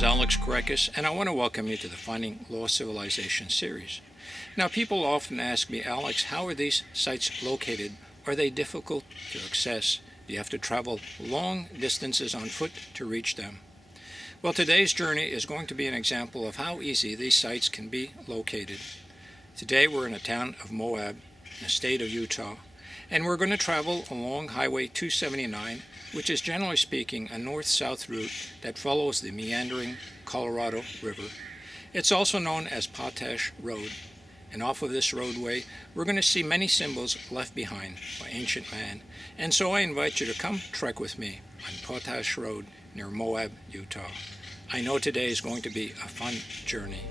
name's Alex Grekus, and I want to welcome you to the Finding Lost Civilization series. Now, people often ask me, Alex, how are these sites located? Are they difficult to access? Do you have to travel long distances on foot to reach them? Well, today's journey is going to be an example of how easy these sites can be located. Today, we're in the town of Moab, in the state of Utah, and we're going to travel along Highway 279, which is generally speaking a north-south route that follows the meandering Colorado River. It's also known as Potash Road, and off of this roadway we're going to see many symbols left behind by ancient man, and so I invite you to come trek with me on Potash Road near Moab, Utah. I know today is going to be a fun journey.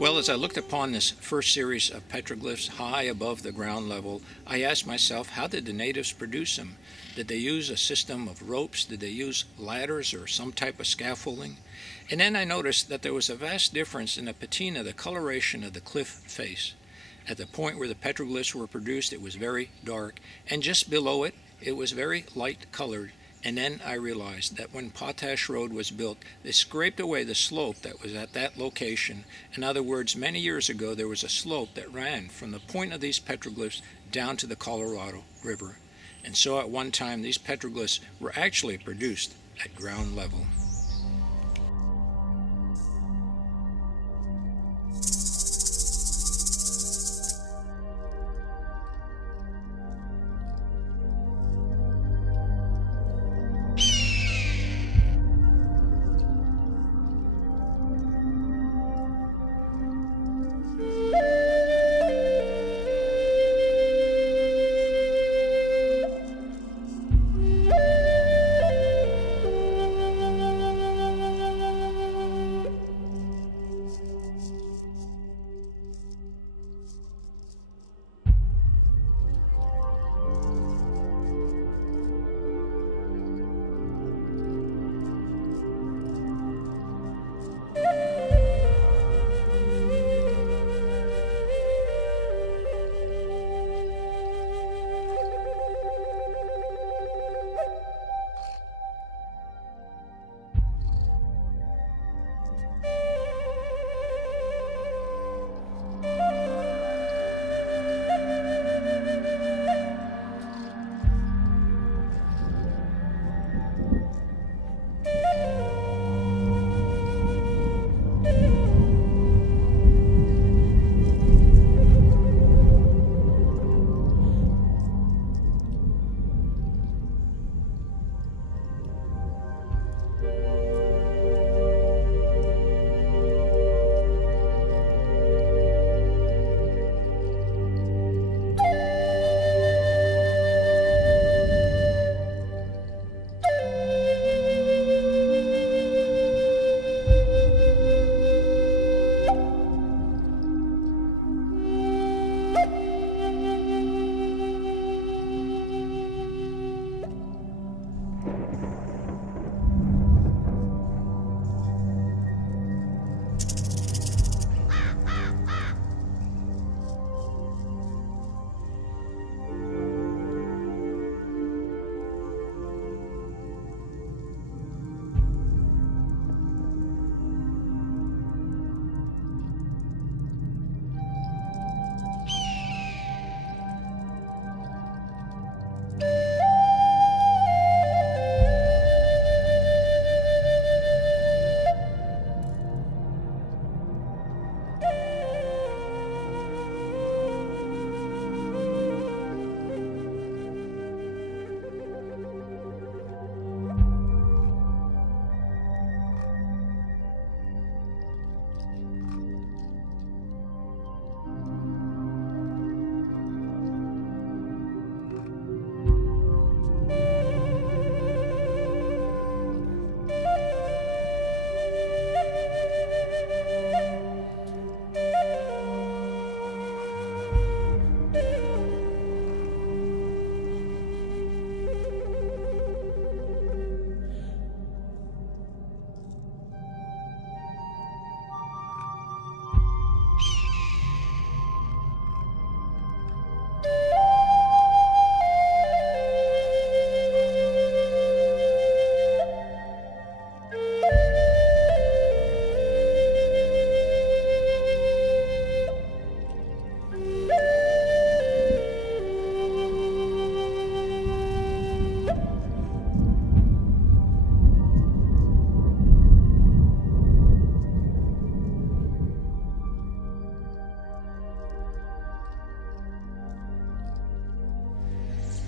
Well, as I looked upon this first series of petroglyphs high above the ground level, I asked myself, how did the natives produce them? Did they use a system of ropes? Did they use ladders or some type of scaffolding? And then I noticed that there was a vast difference in the patina, the coloration of the cliff face. At the point where the petroglyphs were produced, it was very dark, and just below it, it was very light colored. And then I realized that when Potash Road was built, they scraped away the slope that was at that location. In other words, many years ago, there was a slope that ran from the point of these petroglyphs down to the Colorado River. And so at one time, these petroglyphs were actually produced at ground level.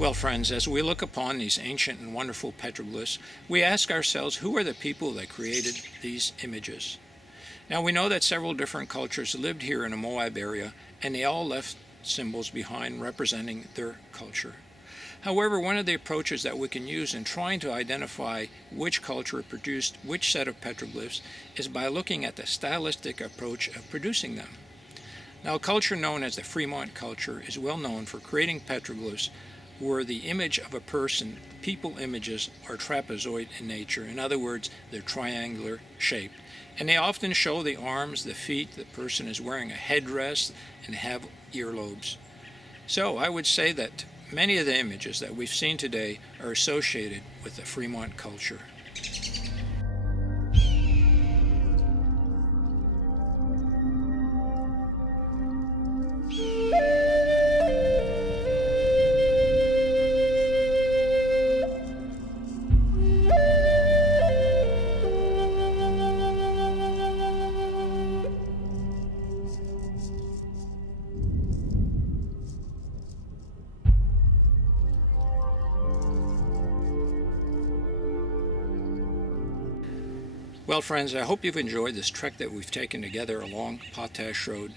Well, friends, as we look upon these ancient and wonderful petroglyphs, we ask ourselves, who are the people that created these images? Now, we know that several different cultures lived here in the Moab area, and they all left symbols behind representing their culture. However, one of the approaches that we can use in trying to identify which culture produced which set of petroglyphs is by looking at the stylistic approach of producing them. Now, a culture known as the Fremont Culture is well known for creating petroglyphs where the image of a person, people images, are trapezoid in nature. In other words, they're triangular shaped. And they often show the arms, the feet, the person is wearing a headdress, and have earlobes. So I would say that many of the images that we've seen today are associated with the Fremont culture. Well, friends, I hope you've enjoyed this trek that we've taken together along Potash Road.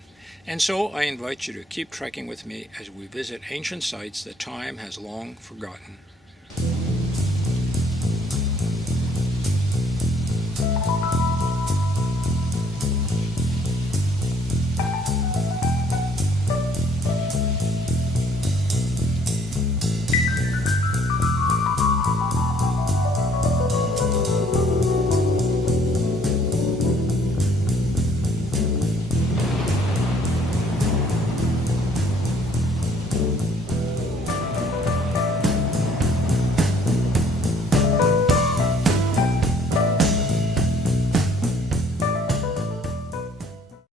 And so I invite you to keep trekking with me as we visit ancient sites that time has long forgotten.